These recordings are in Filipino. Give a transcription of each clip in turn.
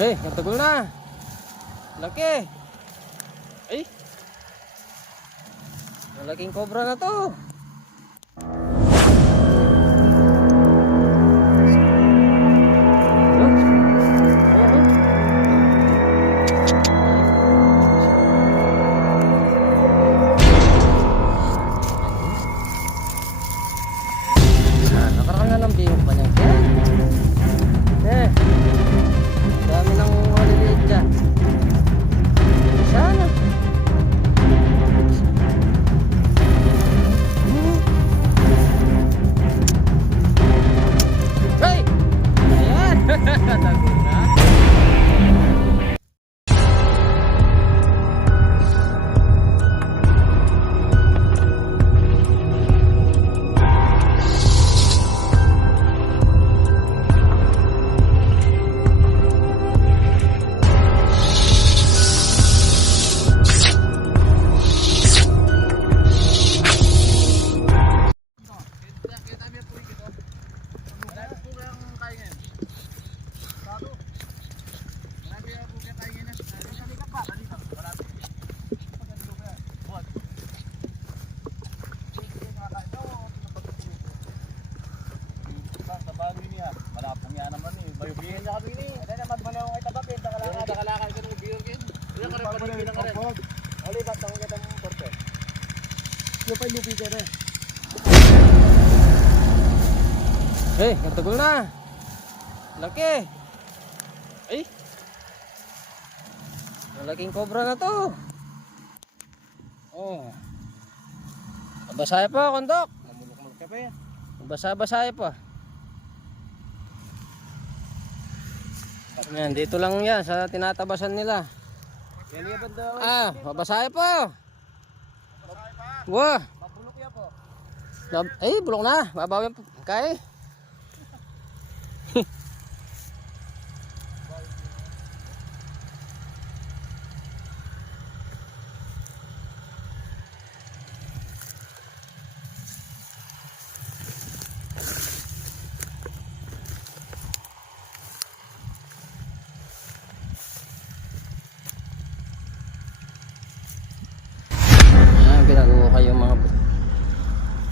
Katagol na. Laki. Ay. Malaking cobra na to. Katagol na. Laki. Ay. Malaking cobra na to. Oh. Basaya pa, kondok. Mamulok-mulok ka pa yan. Basa-basaya pa. Ayan, dito lang yan sa tinatabasan nila. Mabasaya pa. Wah. Mabulok yan po. Bulok na. Babawin po. Kaya.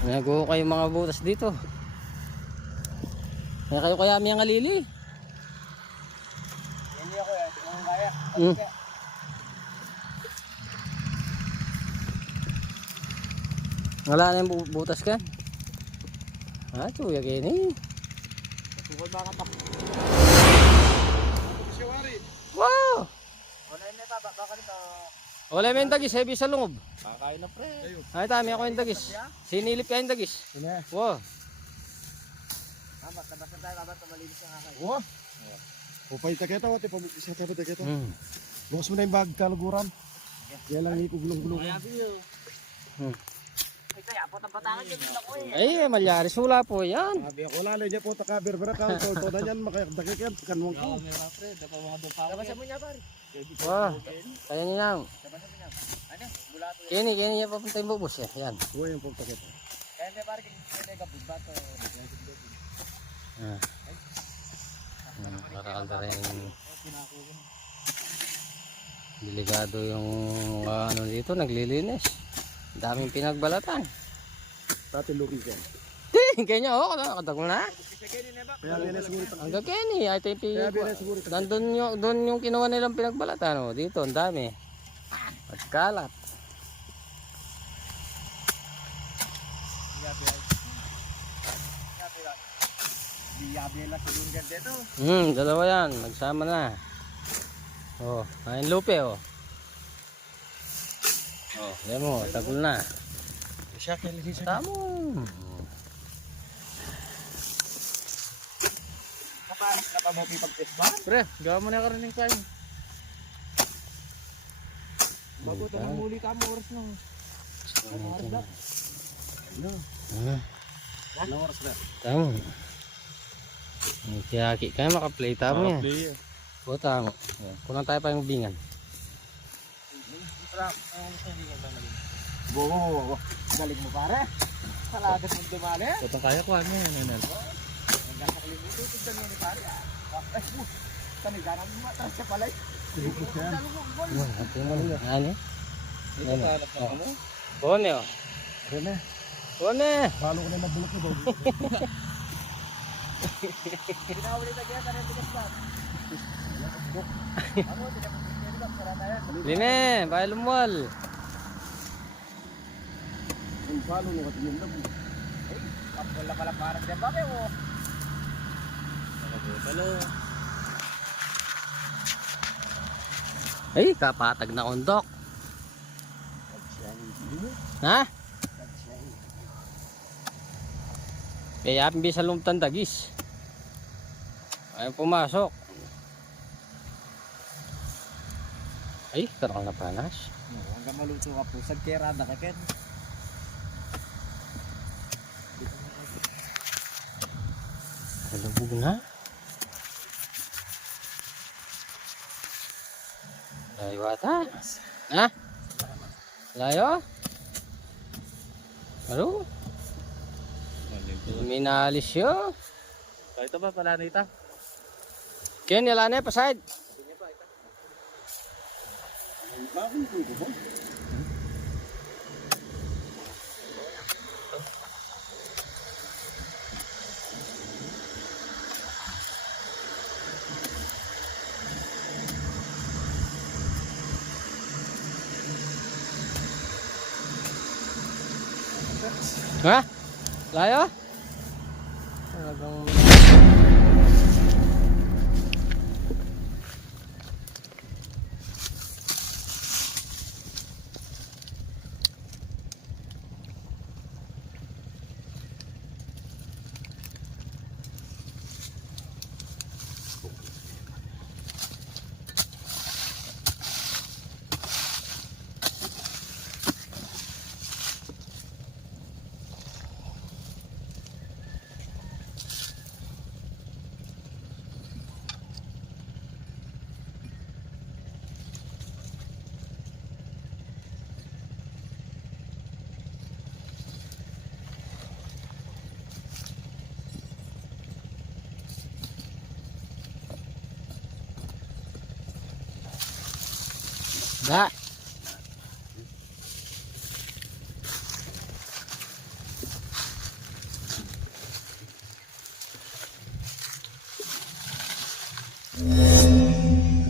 Nagawa kayo mga butas dito. Kaya kayo kaya may ngalili. Hindi ako yan. Kung kaya. Wala na yung butas ka. Chuya kini. Tukol baka tak. Wow! Wala na pa. Baka nito. Wala may dagis. Heavy sa lungob. Kakain na pre. Ay, tami ako yung dagis. Sinilip ka yung dagis. Wow. Basta tayo babat malinis ang kakain. Wah. Upay taketa wate pamukisa tayo taketa. Bukas mo na yung bag kaluguran. Kaya lang ikugulong-gulong. Ay kaya po tapatangan yung ako eh. Ay, malyaris wala po yan. Sabi ako lalay niya po takaberbera ka. Todo na yan makakadakikan. Kanwang ko. Labasa mo niya pare. Wow. Kaya niya lang. Labasa mo niya. Ano? Bulato yan. Kini niya papunta yung bubos eh. Yan. Huwag yung pagtaketa. Kaya hindi pare kaya gabugbato. Marakalda rin. Delikado yung ano dito, naglilinis. Daming pinagbalatan. Dati lupi ka. Kanya katagol na. Kaya rin siguro. Hanggang Kenny, ay tayo Kaya rin siguro. doon yung kinuha nilang pinagbalatan. Dito, ang dami. At kalat. Diyabe lang siguro ganda ito. Dalawa yan, nagsama na. Oh, ayun lupe oh. Oh, yan mo, tagol na. Siya kaya lagi siya. Tamo. Napamopi pag-test ba? Pre, gawa mo na karining kayo. Bago ito ng muli ka mo oras nung. Oras na. Anong oras na? Tamo. Kiyaki kayo makaplay tamo yan. Play. O tamo. Kunan tayo pa yung bingan. Wow. Galing mo pare. Salagat mo dumali. Itong kaya ko ano yan. Hanggang sa kalimutan ito dyan ni pare. Kaniganan mo matras siya pala. Silipos yan. Ano? Ito kahanap na ano? Bone oh. Rene, Bone! balo ko na nabulok ko. Pinahuli na kaya kanina tigas ba? Ano, tinapos para tayo. Line, bahay lumwal. Ang balo nung katingin na. Kapul na pala parang dyan ba kayo? Ay, kapatag na undok. Ha? Kaya bisa lumtan dagis. Ayaw pumasok. Ay, karang na panas. Hanggang maluto ka po. Sagkera na kakin. Kalubog na. Layo ata. Ha? Layo? Ano? Minalis yun. Ito ba pala nita? Ken, yala na paside. Ha? Layo? Talagang... Da.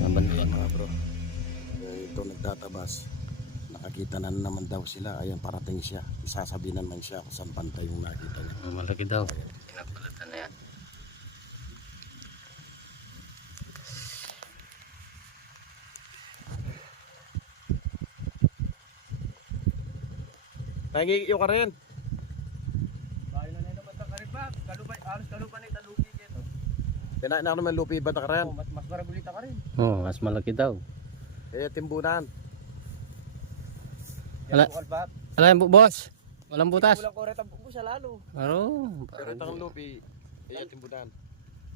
Nabandiyan mga bro. Ito nagtatabas. Nakakita na naman daw sila. Ayan, parating siya. Isasabi naman siya kung saan bantay yung nakita niya. Malaki daw. Pinapalatan na yan. Nangigiyo ka rin. Bahay na nito basta karibak. Kalubay, aros kalubay na italugi kito. Kinain na naman lupi ba ka rin? Mas maragulita ka rin. Oh, mas malaki daw. Eh, timbunan. Wala. Wala yung boss. Walang butas. Kulang ko rin ang sa lalo. Aro. Pero itang lupi, eh, timbunan.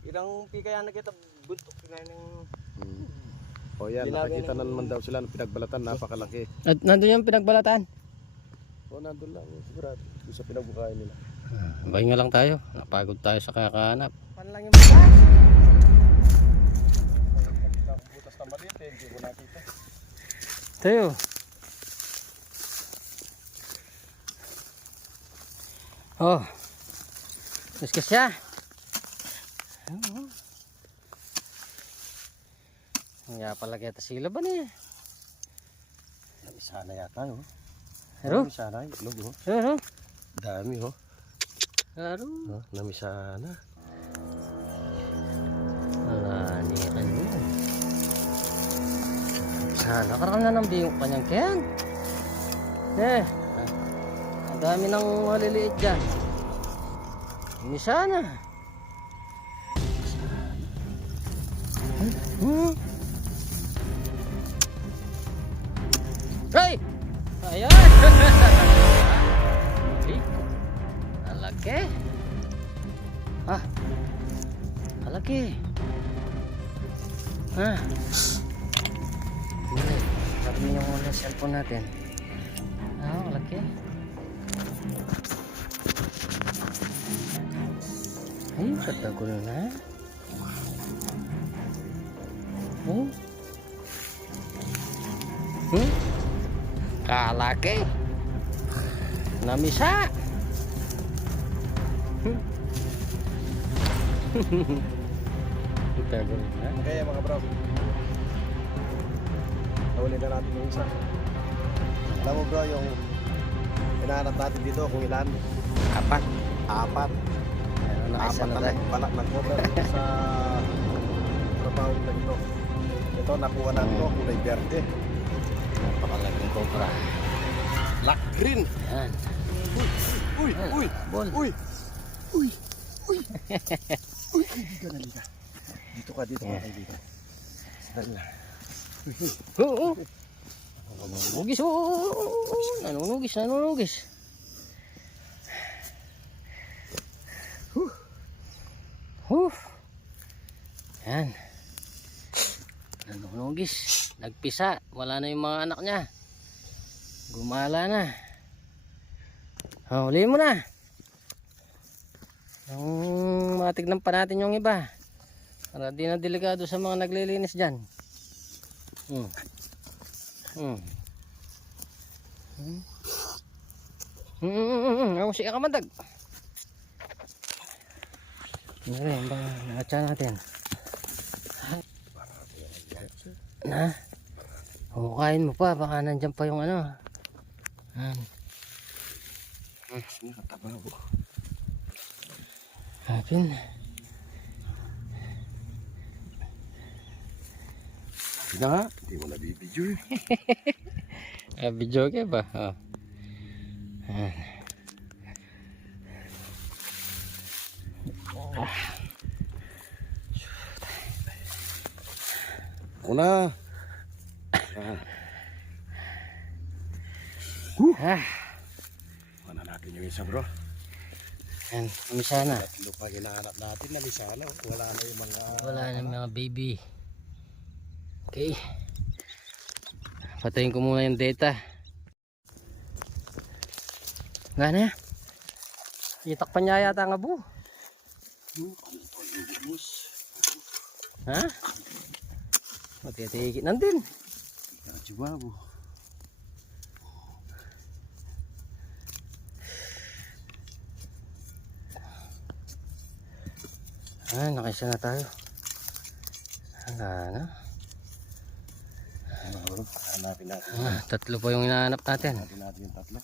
Ilang pikaya na kita buntok kinain ng... O yan, Dilagay nakakita ng- na naman daw sila ng pinagbalatan. Napakalaki. At nandun yung pinagbalatan. O, nandun lang. Sigurado. Doon sa pinagbukayan nila. Bahay nga lang tayo. Napagod tayo sa kakahanap. Panlang yung butas. Butas na maliit eh, hindi ko nakita. Tayo. Oh. Mas ka siya. Oh. Nga pala kaya sila ba niya? Namisana yata, oh. Aro? Namisana, itlog, oh. Aro? Dami, oh. Aro? Oh, namisana. Wala niya ano. Sana karoon na ng biyong kanyang ken. Eh. Ang dami ng maliliit dyan. Hindi sana. Hey! Ayan! Alaki. Ah. Alaki. Ah. Hindi. Sabi niyo muna yung cellphone natin. Ah, alaki. Ay, katagulo na. Hmm? Hmm? Kalaki. Namisa. Hmm? Tago rin, ha? Okay mga bro. Nahuli na natin yung isa. Alam mo bro, yung hinahanap natin dito kung ilan? Apat. Apat. Ayun, nakaisa Apat na na tayo. balak ng cobra dito sa trabaho na ito. Ito nakuha natin ko kulay verde. Napakalaking cobra. Black green. Yan. Uy! Uy! Bol. Uy! Uy! Uy! Uy! Kaibigan, halika. Dito ka, dito ka kaibigan. Dali lang. Oo. Nanunugis. Oo. Nanunugis. Nanunugis. Yan. Nanunugis. Nagpisa. Wala na yung mga anak niya. Gumala na. Huli mo na. Yung matignan pa natin yung iba. Para di na delikado sa mga naglilinis dyan. Ako siya kamandag. Ngayon ba nakatsa natin? Na? Hukain mo pa. Baka nandyan pa yung ano. Nakatabaw. Hapin. Hindi nga. Hindi mo nabibidyo eh. Video ka ba? Oh. Una. Mana natin yung isa bro. Yan, umisa na. Tatlo pa hinahanap natin na misana. Wala na yung mga... Wala na mga baby. Okay. Patayin ko muna yung data. Nga na. Itakpan niya yata ang abo. Ha? Matitigit nandun. Chihuahua. Nakaisa na tayo. Wala na. Hanapin natin. Tatlo pa yung hinahanap natin. Hanapin natin yung tatlo.